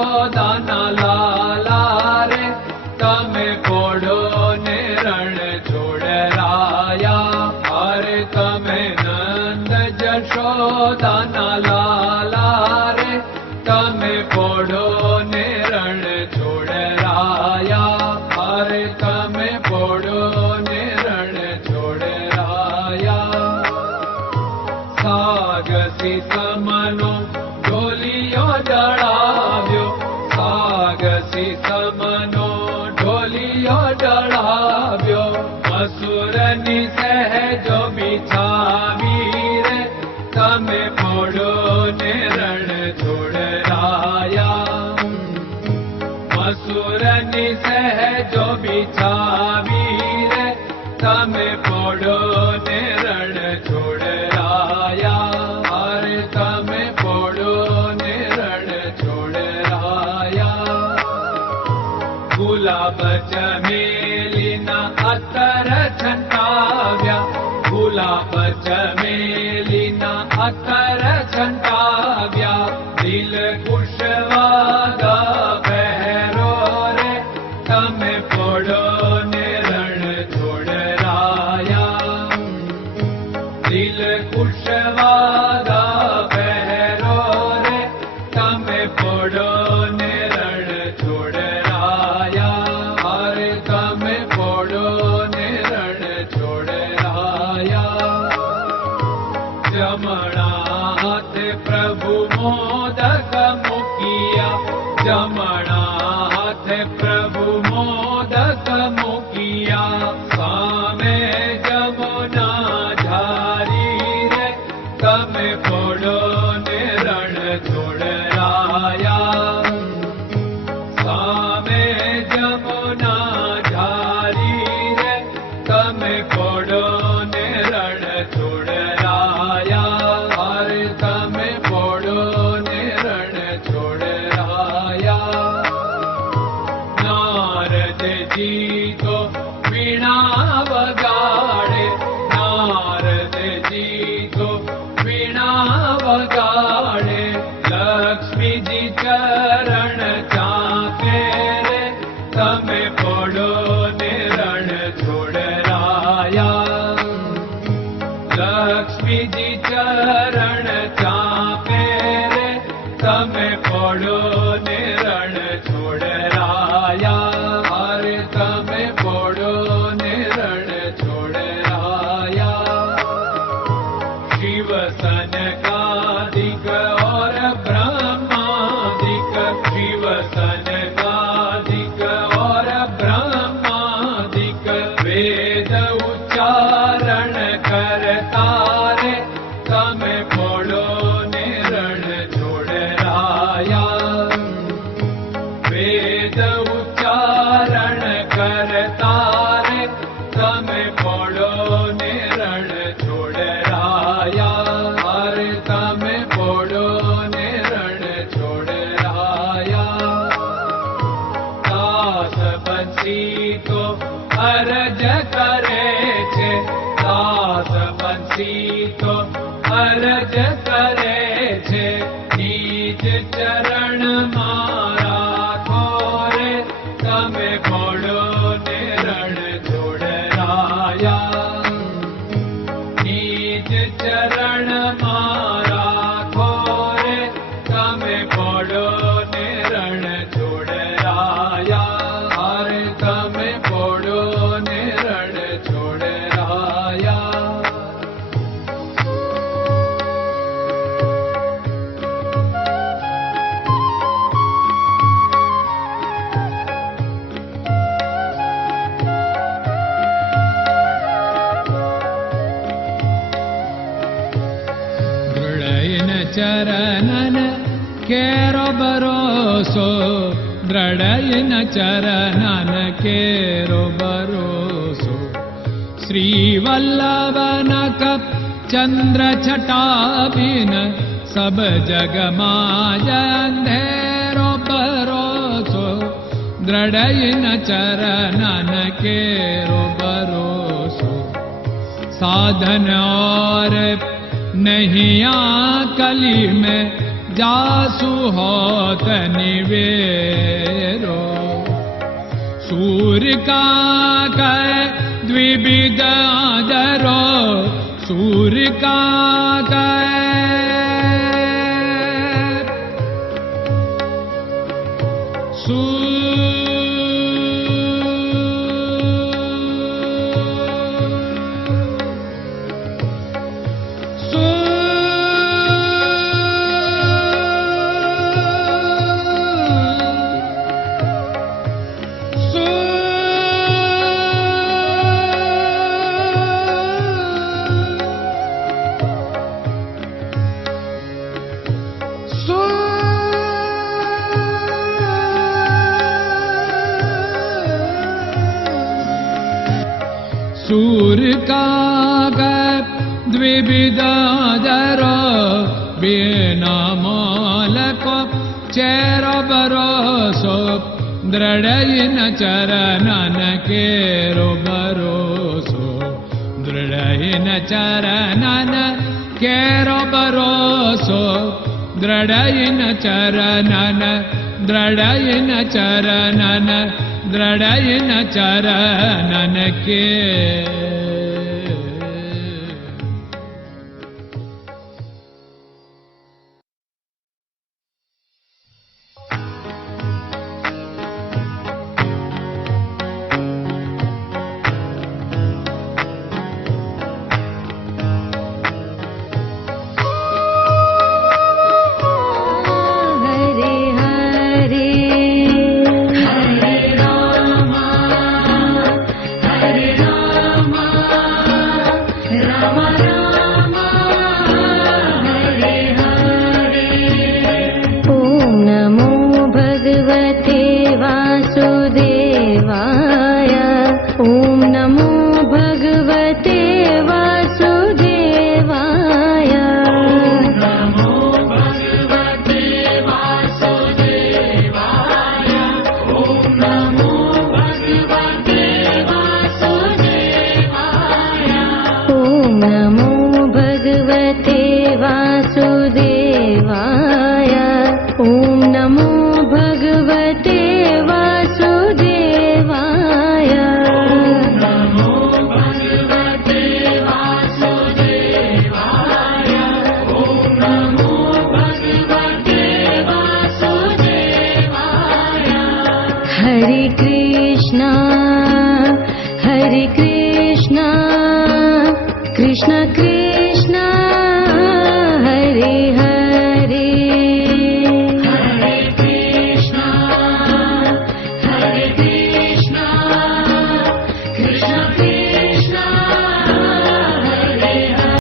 જશોદાના લાલા રે તમે પોડો ને રણ છોડરાયા. અરે તમે નંદ જશોદાના લાલા રે તમે પોડો ને રણ છોડરાયા. અરે તમે પોડો ને રણ છોડરાયા. સાગસી સમનો ઢોલિયો ડળાવ્યો, સાગસી સમનો ઢોલિયો ડળાવ્યો. મસૂરની સહેજો બિછાવી રે તમે પોડો ને રણ છોડરાયા. મસૂરની સહેજો બિછાવી રે તમે પોડો ને રણ છોડરાયા. અરે તમે પોડો ને રણ છોડરાયા. ગુલાબ ચમેલીના અત્તર છંટાવ્યા, ગુલાબ ચમેલીના અત્તર છંટાવ્યા. દિલ કુશવાદા પહેરો રે તમે પોડો ને રણ છોડરાયા. દિલ કુશવાદા પહેરો રે તમે પોડો ને રણ છોડરાયા. અરે તમે પોડો ને રણ છોડરાયા. જમણા હાથે પ્રભુ મોદક મૂકિયા, જમણા હાથે પ્રભુ મોદક મૂકિયા. સામે જમુના ઝારી રે તમે પોડો ને રણ છોડરાયા. સામે જમુના ઝારી રે તમે પોડો ને રણ છોડરાયા. અરે તમે પોડો ને રણ છોડરાયા. નારદજી તો વીણા વગાડે, નારદજી તો વીણા વગાડે. લક્ષ્મીજી ચરણ ચાકે રે તમે પોડો ને રણ છોડરાયા. લક્ષ્મીજી ચરણ ચાપે રે તમે પોડો ને રણ છોડરાયા. અરે તમે પોડો ને રણ છોડરાયા. શિવ સનકાદિક और ब्रह्मादिक, शिव सनकादिक और ब्रह्मादिक. वेद उच्चारण करता रे તમે પોડો ને રણ છોડરાયા. વેદ ઉચ્ચારણ કરતા રે તમે પોડો ને રણ છોડરાયા. અરે તમે પોડો ને રણ છોડરાયા. દાસ બંસી તો અરજ કરે છે, દાસ બંસી તો અરજ કરે છે. નીચ ચરણ મારા ખોરે તમે પોડો ને રણ છોડરાયા. નીચ ચરણ મારા ખોરે તમે પોડો ને રણ છોડરાયા. અરે તમે પોડો ને રણ છોડરાયા. ચરણન કેરો ભરોસો, દ્રઢયન ચરણન કેરો ભરોસો. શ્રી વલ્લભન કપ ચંદ્ર છટાબિન સબ જગમાં અંધેરો ભરોસો. દ્રઢયન ચરણન કેરો ભરોસો. साधन और नहीं कली में जासु होत निवेरो सूर्य का कै द्विविध आदरो सूर्य का सूर्य का द्विविधादर बिना मालको चेर भरोसो दृढ़ चरणन केरो भरोसो दृढ़ चरणन केरो भरोसो दृढ़ चरणन दृढ़ चरणन दृढ़ चरणन के Krishna Krishna